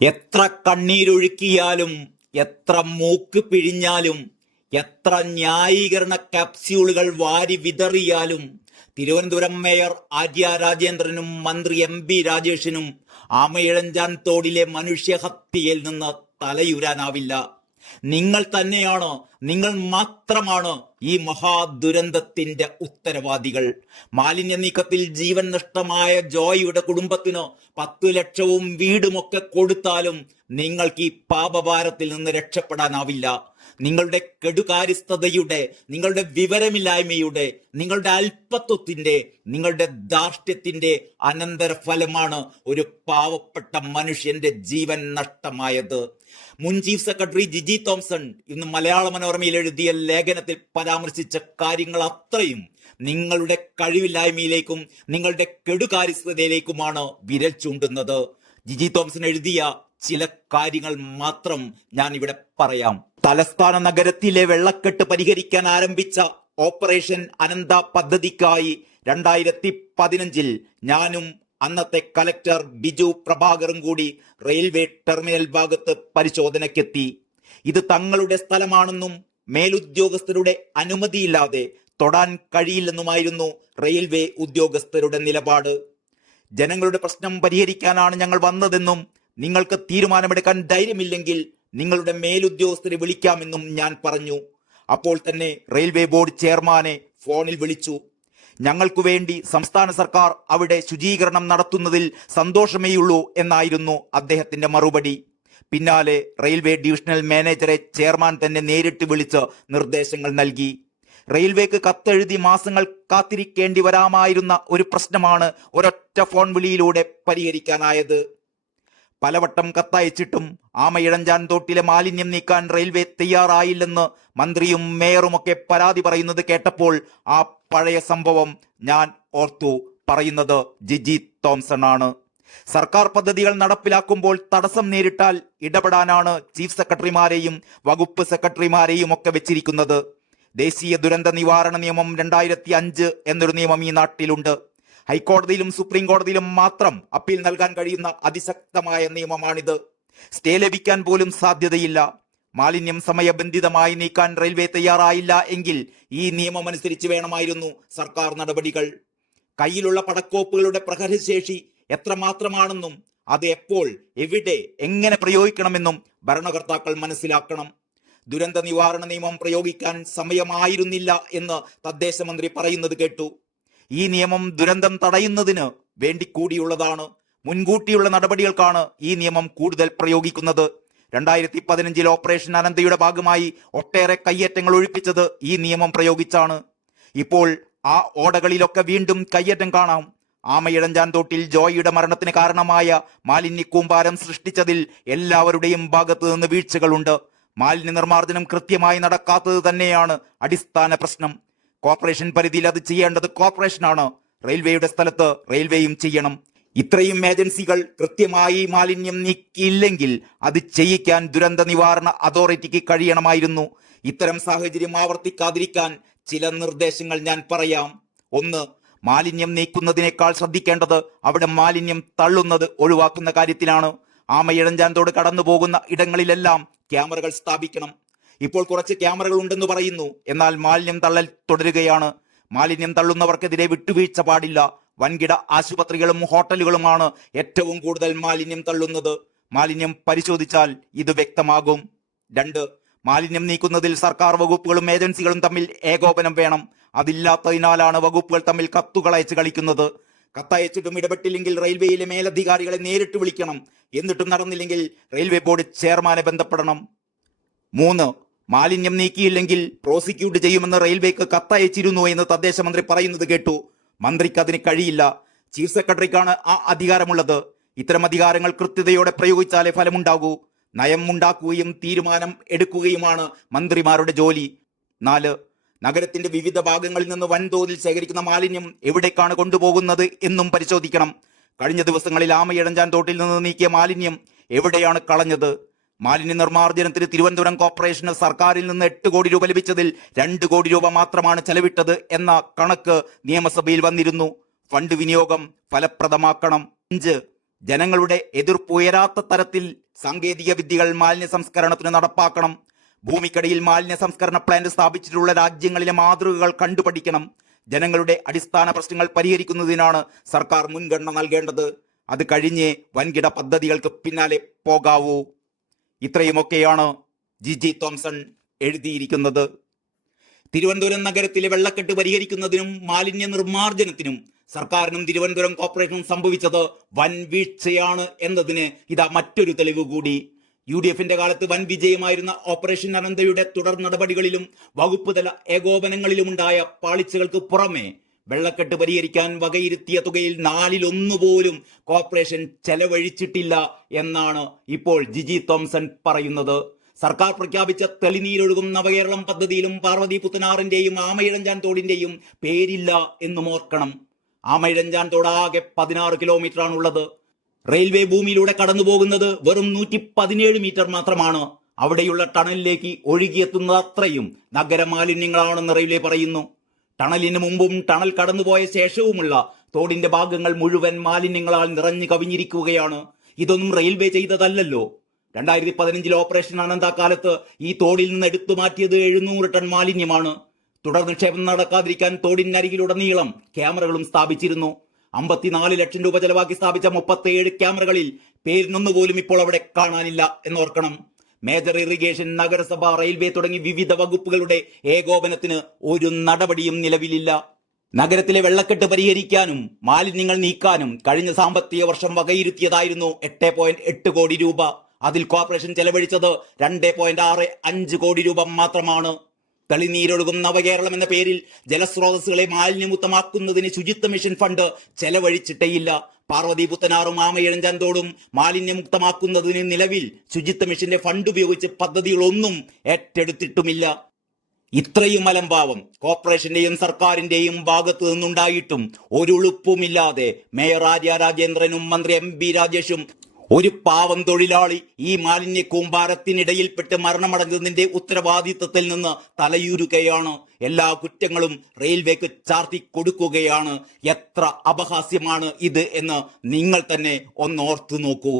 എത്ര കണ്ണീരൊഴുക്കിയാലും എത്ര മൂക്ക് പിഴിഞ്ഞാലും എത്ര ന്യായീകരണ കാപ്സ്യൂളുകൾ വാരി വിതറിയാലും തിരുവനന്തപുരം മേയർ ആര്യ രാജേന്ദ്രനും മന്ത്രി എം ബി രാജേഷിനും ആമയിഴഞ്ചാൻ തോടിലെ മനുഷ്യഹത്യയിൽ നിന്ന് തലയുരാനാവില്ല. നിങ്ങൾ തന്നെയാണ്? നിങ്ങൾ മാത്രമാണ് ഈ മഹാദുരന്തത്തിന്റെ ഉത്തരവാദികൾ. മാലിന്യ നീക്കത്തിൽ ജീവൻ നഷ്ടമായ ജോയിയുടെ കുടുംബത്തിന് പത്തു ലക്ഷവും വീടുമൊക്കെ കൊടുത്താലും നിങ്ങൾക്ക് ഈ പാപഭാരത്തിൽ നിന്ന് രക്ഷപ്പെടാനാവില്ല. നിങ്ങളുടെ കെടുകാര്യസ്ഥതയുടെ നിങ്ങളുടെ വിവരമില്ലായ്മയുടെ നിങ്ങളുടെ അല്പത്വത്തിന്റെ നിങ്ങളുടെ ധാർഷ്ട്യത്തിന്റെ അനന്തരഫലമാണ് ഒരു പാവപ്പെട്ട മനുഷ്യന്റെ ജീവൻ നഷ്ടമായത്. മുൻ ചീഫ് സെക്രട്ടറി ജിജി തോംസൺ ഇന്ന് മലയാള മനോരമയിൽ എഴുതിയ ലേഖനത്തിൽ പരാമർശിച്ച കാര്യങ്ങൾ അത്രയും നിങ്ങളുടെ കഴിവില്ലായ്മയിലേക്കും നിങ്ങളുടെ കെടുകാര്യസ്ഥതയിലേക്കുമാണ് വിരൽ ചൂണ്ടുന്നത്. ജിജി തോംസൺ എഴുതിയ ചില കാര്യങ്ങൾ മാത്രം ഞാൻ ഇവിടെ പറയാം. തലസ്ഥാന നഗരത്തിലെ വെള്ളക്കെട്ട് പരിഹരിക്കാൻ ആരംഭിച്ച ഓപ്പറേഷൻ അനന്ത പദ്ധതിക്കായി രണ്ടായിരത്തി പതിനഞ്ചിൽ ഞാനും അന്നത്തെ കലക്ടർ ബിജു പ്രഭാകറും കൂടി റെയിൽവേ ടെർമിനൽ ഭാഗത്ത് പരിശോധനയ്ക്കെത്തി. ഇത് തങ്ങളുടെ സ്ഥലമാണെന്നും മേലുദ്യോഗസ്ഥരുടെ അനുമതിയില്ലാതെ തൊടാൻ കഴിയില്ലെന്നുമായിരുന്നു റെയിൽവേ ഉദ്യോഗസ്ഥരുടെ നിലപാട്. ജനങ്ങളുടെ പ്രശ്നം പരിഹരിക്കാനാണ് ഞങ്ങൾ വന്നതെന്നും നിങ്ങൾക്ക് തീരുമാനമെടുക്കാൻ ധൈര്യമില്ലെങ്കിൽ നിങ്ങളുടെ മേലുദ്യോഗസ്ഥരെ വിളിക്കാമെന്നും ഞാൻ പറഞ്ഞു. അപ്പോൾ തന്നെ റെയിൽവേ ബോർഡ് ചെയർമാനെ ഫോണിൽ വിളിച്ചു. ഞങ്ങൾക്കു വേണ്ടി സംസ്ഥാന സർക്കാർ അവിടെ ശുചീകരണം നടത്തുന്നതിൽ സന്തോഷമേയുള്ളൂ എന്നായിരുന്നു അദ്ദേഹത്തിന്റെ മറുപടി. പിന്നാലെ റെയിൽവേ ഡിവിഷണൽ മാനേജറെ ചെയർമാൻ തന്നെ നേരിട്ട് വിളിച്ച് നിർദ്ദേശങ്ങൾ നൽകി. റെയിൽവേക്ക് കത്തെഴുതി മാസങ്ങൾ കാത്തിരിക്കേണ്ടി വരാമായിരുന്ന ഒരു പ്രശ്നമാണ് ഒരൊറ്റ ഫോൺ വിളിയിലൂടെ പരിഹരിക്കാനായത്. പലവട്ടം കത്തയച്ചിട്ടും ആമയിഴഞ്ചാൻ തോട്ടിലെ മാലിന്യം നീക്കാൻ റെയിൽവേ തയ്യാറായില്ലെന്ന് മന്ത്രിയും മേയറുമൊക്കെ പരാതി പറയുന്നത് കേട്ടപ്പോൾ ആ പഴയ സംഭവം ഞാൻ ഓർത്തു. പറയുന്നത് ജിജി തോംസൺ ആണ് സർക്കാർ പദ്ധതികൾ നടപ്പിലാക്കുമ്പോൾ തടസ്സം നേരിട്ടാൽ ഇടപെടാനാണ് ചീഫ് സെക്രട്ടറിമാരെയും വകുപ്പ് സെക്രട്ടറിമാരെയും ഒക്കെ വെച്ചിരിക്കുന്നത്. ദേശീയ ദുരന്ത നിവാരണ നിയമം രണ്ടായിരത്തി അഞ്ച് എന്നൊരു നിയമം ഈ നാട്ടിലുണ്ട്. ഹൈക്കോടതിയിലും സുപ്രീം കോടതിയിലും മാത്രം അപ്പീൽ നൽകാൻ കഴിയുന്ന അതിശക്തമായ നിയമമാണിത്. സ്റ്റേ ലഭിക്കാൻ പോലും സാധ്യതയില്ല. മാലിന്യം സമയബന്ധിതമായി നീക്കാൻ റെയിൽവേ തയ്യാറായില്ല എങ്കിൽ ഈ നിയമമനുസരിച്ച് വേണമായിരുന്നു സർക്കാർ നടപടികൾ. കയ്യിലുള്ള പടക്കോപ്പുകളുടെ പ്രഹരശേഷി എത്രമാത്രമാണെന്നും അത് എപ്പോൾ എവിടെ എങ്ങനെ പ്രയോഗിക്കണമെന്നും ഭരണകർത്താക്കൾ മനസ്സിലാക്കണം. ദുരന്ത നിവാരണ നിയമം പ്രയോഗിക്കാൻ സമയമായിരുന്നില്ല എന്ന് തദ്ദേശ മന്ത്രി പറയുന്നത് കേട്ടു. ഈ നിയമം ദുരന്തം തടയുന്നതിന് വേണ്ടി കൂടിയുള്ളതാണ്. മുൻകൂട്ടിയുള്ള നടപടികൾക്കാണ് ഈ നിയമം കൂടുതൽ പ്രയോഗിക്കുന്നത്. രണ്ടായിരത്തി പതിനഞ്ചിൽ ഓപ്പറേഷൻ അനന്തയുടെ ഭാഗമായി ഒട്ടേറെ കയ്യേറ്റങ്ങൾ ഒഴിപ്പിച്ചത് ഈ നിയമം പ്രയോഗിച്ചാണ്. ഇപ്പോൾ ആ ഓടകളിലൊക്കെ വീണ്ടും കയ്യേറ്റം കാണാം. ആമയിഴഞ്ചാൻ തോട്ടിൽ ജോയിയുടെ മരണത്തിന് കാരണമായ മാലിന്യ കൂമ്പാരം സൃഷ്ടിച്ചതിൽ എല്ലാവരുടെയും ഭാഗത്ത് നിന്ന് വീഴ്ചകളുണ്ട്. മാലിന്യ നിർമ്മാർജനം കൃത്യമായി നടക്കാത്തത് തന്നെയാണ് അടിസ്ഥാന പ്രശ്നം. കോർപ്പറേഷൻ പരിധിയിൽ അത് ചെയ്യേണ്ടത് കോർപ്പറേഷനാണ് റെയിൽവേയുടെ സ്ഥലത്ത് റെയിൽവേയും ചെയ്യണം. ഇത്രയും ഏജൻസികൾ കൃത്യമായി മാലിന്യം നീക്കിയില്ലെങ്കിൽ അത് ചെയ്യിക്കാൻ ദുരന്ത നിവാരണ അതോറിറ്റിക്ക് കഴിയണമായിരുന്നു. ഇത്തരം സാഹചര്യം ആവർത്തിക്കാതിരിക്കാൻ ചില നിർദ്ദേശങ്ങൾ ഞാൻ പറയാം. ഒന്ന് മാലിന്യം നീക്കുന്നതിനേക്കാൾ ശ്രദ്ധിക്കേണ്ടത് അവിടെ മാലിന്യം തള്ളുന്നത് ഒഴിവാക്കുന്ന കാര്യത്തിലാണ്. ആമയിഴഞ്ചാന്തോട് കടന്നു പോകുന്ന ഇടങ്ങളിലെല്ലാം ക്യാമറകൾ സ്ഥാപിക്കണം. ഇപ്പോൾ കുറച്ച് ക്യാമറകൾ ഉണ്ടെന്ന് പറയുന്നു. എന്നാൽ മാലിന്യം തള്ളൽ തുടരുകയാണ്. മാലിന്യം തള്ളുന്നവർക്കെതിരെ വിട്ടുവീഴ്ച പാടില്ല. വൻകിട ആശുപത്രികളും ഹോട്ടലുകളുമാണ് ഏറ്റവും കൂടുതൽ മാലിന്യം തള്ളുന്നത്. മാലിന്യം പരിശോധിച്ചാൽ ഇത് വ്യക്തമാകും. രണ്ട് മാലിന്യം നീക്കുന്നതിൽ സർക്കാർ വകുപ്പുകളും ഏജൻസികളും തമ്മിൽ ഏകോപനം വേണം. അതില്ലാത്തതിനാലാണ് വകുപ്പുകൾ തമ്മിൽ കത്തുകൾ അയച്ച് കളിക്കുന്നത്. കത്തയച്ചിട്ടും ഇടപെട്ടില്ലെങ്കിൽ റെയിൽവേയിലെ മേലധികാരികളെ നേരിട്ട് വിളിക്കണം. എന്നിട്ടും നടന്നില്ലെങ്കിൽ റെയിൽവേ ബോർഡ് ചെയർമാനെ ബന്ധപ്പെടണം. മൂന്ന് മാലിന്യം നീക്കിയില്ലെങ്കിൽ പ്രോസിക്യൂട്ട് ചെയ്യുമെന്ന് റെയിൽവേക്ക് കത്തയച്ചിരുന്നു എന്ന് തദ്ദേശ മന്ത്രി പറയുന്നത് കേട്ടു. മന്ത്രിക്ക് അതിന് കഴിയില്ല. ചീഫ് സെക്രട്ടറിക്കാണ് ആ അധികാരമുള്ളത്. ഇത്തരം അധികാരങ്ങൾ കൃത്യതയോടെ പ്രയോഗിച്ചാലേ ഫലമുണ്ടാകൂ. നയം ഉണ്ടാക്കുകയും തീരുമാനം എടുക്കുകയുമാണ് മന്ത്രിമാരുടെ ജോലി. നാല് നഗരത്തിന്റെ വിവിധ ഭാഗങ്ങളിൽ നിന്ന് വൻതോതിൽ ശേഖരിക്കുന്ന മാലിന്യം എവിടേക്കാണ് കൊണ്ടുപോകുന്നത് എന്നും പരിശോധിക്കണം. കഴിഞ്ഞ ദിവസങ്ങളിൽ ആമയിഴഞ്ചാൻ തോട്ടിൽ നിന്ന് നീക്കിയ മാലിന്യം എവിടെയാണ് കളഞ്ഞത്? മാലിന്യ നിർമ്മാർജനത്തിന് തിരുവനന്തപുരം കോർപ്പറേഷന് സർക്കാരിൽ നിന്ന് എട്ട് കോടി രൂപ ലഭിച്ചതിൽ രണ്ട് കോടി രൂപ മാത്രമാണ് ചെലവിട്ടത് എന്ന കണക്ക് നിയമസഭയിൽ വന്നിരുന്നു. ഫണ്ട് വിനിയോഗം ഫലപ്രദമാക്കണം. അഞ്ച് ജനങ്ങളുടെ എതിർപ്പ് ഉയരാത്ത തരത്തിൽ സാങ്കേതിക വിദ്യകൾ മാലിന്യ സംസ്കരണത്തിന് നടപ്പാക്കണം. ഭൂമിക്കടിയിൽ മാലിന്യ സംസ്കരണ പ്ലാന്റ് സ്ഥാപിച്ചിട്ടുള്ള രാജ്യങ്ങളിലെ മാതൃകകൾ കണ്ടുപഠിക്കണം. ജനങ്ങളുടെ അടിസ്ഥാന പ്രശ്നങ്ങൾ പരിഹരിക്കുന്നതിനാണ് സർക്കാർ മുൻഗണന നൽകേണ്ടത്. അത് കഴിഞ്ഞ് വൻകിട പദ്ധതികൾക്ക് പിന്നാലെ പോകാവൂ. ഇത്രയുമൊക്കെയാണ് ജിജി തോംസൺ എഴുതിയിരിക്കുന്നത്. തിരുവനന്തപുരം നഗരത്തിലെ വെള്ളക്കെട്ട് പരിഹരിക്കുന്നതിനും മാലിന്യ നിർമ്മാർജനത്തിനും സർക്കാരിനും തിരുവനന്തപുരം കോർപ്പറേഷനും സംഭവിച്ചത് വൻ വീഴ്ചയാണ് എന്നതിന് ഇതാ മറ്റൊരു തെളിവ് കൂടി. യു ഡി എഫിന്റെ കാലത്ത് വൻ വിജയമായിരുന്ന ഓപ്പറേഷൻ അനന്തയുടെ തുടർ നടപടികളിലും വകുപ്പ് തല ഏകോപനങ്ങളിലുമുണ്ടായ പാളിച്ചകൾക്ക് പുറമെ വെള്ളക്കെട്ട് പരിഹരിക്കാൻ വകയിരുത്തിയ തുകയിൽ നാലിലൊന്നുപോലും കോർപ്പറേഷൻ ചെലവഴിച്ചിട്ടില്ല എന്നാണ് ഇപ്പോൾ ജിജി തോംസൺ പറയുന്നത്. സർക്കാർ പ്രഖ്യാപിച്ച തെളിനീരൊഴുകും നവകേരളം പദ്ധതിയിലും പാർവതി പുത്തനാറിന്റെയും ആമയിഴഞ്ചാൻ തോടിന്റെയും പേരില്ല എന്നും ഓർക്കണം. ആമയിഴഞ്ചാൻ തോടാകെ പതിനാറ് കിലോമീറ്റർ ആണുള്ളത് റെയിൽവേ ഭൂമിയിലൂടെ കടന്നു പോകുന്നത് വെറും നൂറ്റി പതിനേഴ് മീറ്റർ മാത്രമാണ്. അവിടെയുള്ള ടണലിലേക്ക് ഒഴുകിയെത്തുന്നത് അത്രയും നഗരമാലിന്യങ്ങളാണെന്ന് റെയിൽവേ പറയുന്നു. ടണലിന് മുമ്പും ടണൽ കടന്നുപോയ ശേഷവുമുള്ള തോടിന്റെ ഭാഗങ്ങൾ മുഴുവൻ മാലിന്യങ്ങളാൽ നിറഞ്ഞു കവിഞ്ഞിരിക്കുകയാണ്. ഇതൊന്നും റെയിൽവേ ചെയ്തതല്ലല്ലോ. രണ്ടായിരത്തി പതിനഞ്ചിൽ ഓപ്പറേഷൻ അനന്തകാലത്ത് ഈ തോടിൽ നിന്ന് എടുത്തു മാറ്റിയത് എഴുന്നൂറ് ടൺ മാലിന്യമാണ്. തുടർ നിക്ഷേപം നടക്കാതിരിക്കാൻ തോടിനരികിലുടനീളം ക്യാമറകളും സ്ഥാപിച്ചിരുന്നു. അമ്പത്തിനാല് ലക്ഷം രൂപ ചെലവാക്കി സ്ഥാപിച്ച മുപ്പത്തേഴ് ക്യാമറകളിൽ പേരിനൊന്നുപോലും ഇപ്പോൾ അവിടെ കാണാനില്ല എന്നോർക്കണം. മേജർ ഇറിഗേഷൻ നഗരസഭ റെയിൽവേ തുടങ്ങി വിവിധ വകുപ്പുകളുടെ ഏകോപനത്തിന് ഒരു നടപടിയും നിലവിലില്ല. നഗരത്തിലെ വെള്ളക്കെട്ട് പരിഹരിക്കാനും മാലിന്യങ്ങൾ നീക്കാനും കഴിഞ്ഞ സാമ്പത്തിക വർഷം വകയിരുത്തിയതായിരുന്നു എട്ട് പോയിന്റ് എട്ട് കോടി രൂപ. അതിൽ കോർപ്പറേഷൻ ചെലവഴിച്ചത് രണ്ട് പോയിന്റ് ആറ് അഞ്ച് കോടി രൂപ മാത്രമാണ്. തെളിനീരൊഴുകും നവകേരളം എന്ന പേരിൽ ജലസ്രോതസ്സുകളെ മാലിന്യമുക്തമാക്കുന്നതിന് ശുചിത്വ മിഷൻ ഫണ്ട് ചെലവഴിച്ചിട്ടേയില്ല. പാർവതി പുത്തനാറും ആമയിഴഞ്ചാന്തോടും മാലിന്യമുക്തമാക്കുന്നതിന് നിലവിൽ ശുചിത്വ മിഷന്റെ ഫണ്ട് ഉപയോഗിച്ച് പദ്ധതികളൊന്നും ഏറ്റെടുത്തിട്ടുമില്ല. ഇത്രയും അലംഭാവം കോർപ്പറേഷന്റെയും സർക്കാരിന്റെയും ഭാഗത്തു നിന്നുണ്ടായിട്ടും ഒരു ഉളുപ്പുമില്ലാതെ മേയർ ആര്യ രാജേന്ദ്രനും മന്ത്രി എം ബി രാജേഷും ഒരു പാവം തൊഴിലാളി ഈ മാലിന്യ കൂമ്പാരത്തിനിടയിൽപ്പെട്ട് മരണമടങ്ങുന്നതിന്റെ ഉത്തരവാദിത്വത്തിൽ നിന്ന് തലയൂരുകയാണ്. എല്ലാ കുറ്റങ്ങളും റെയിൽവേക്ക് ചാർത്തി കൊടുക്കുകയാണ്. എത്ര അപഹാസ്യമാണ് ഇത് എന്ന് നിങ്ങൾ തന്നെ ഒന്നോർത്തു നോക്കൂ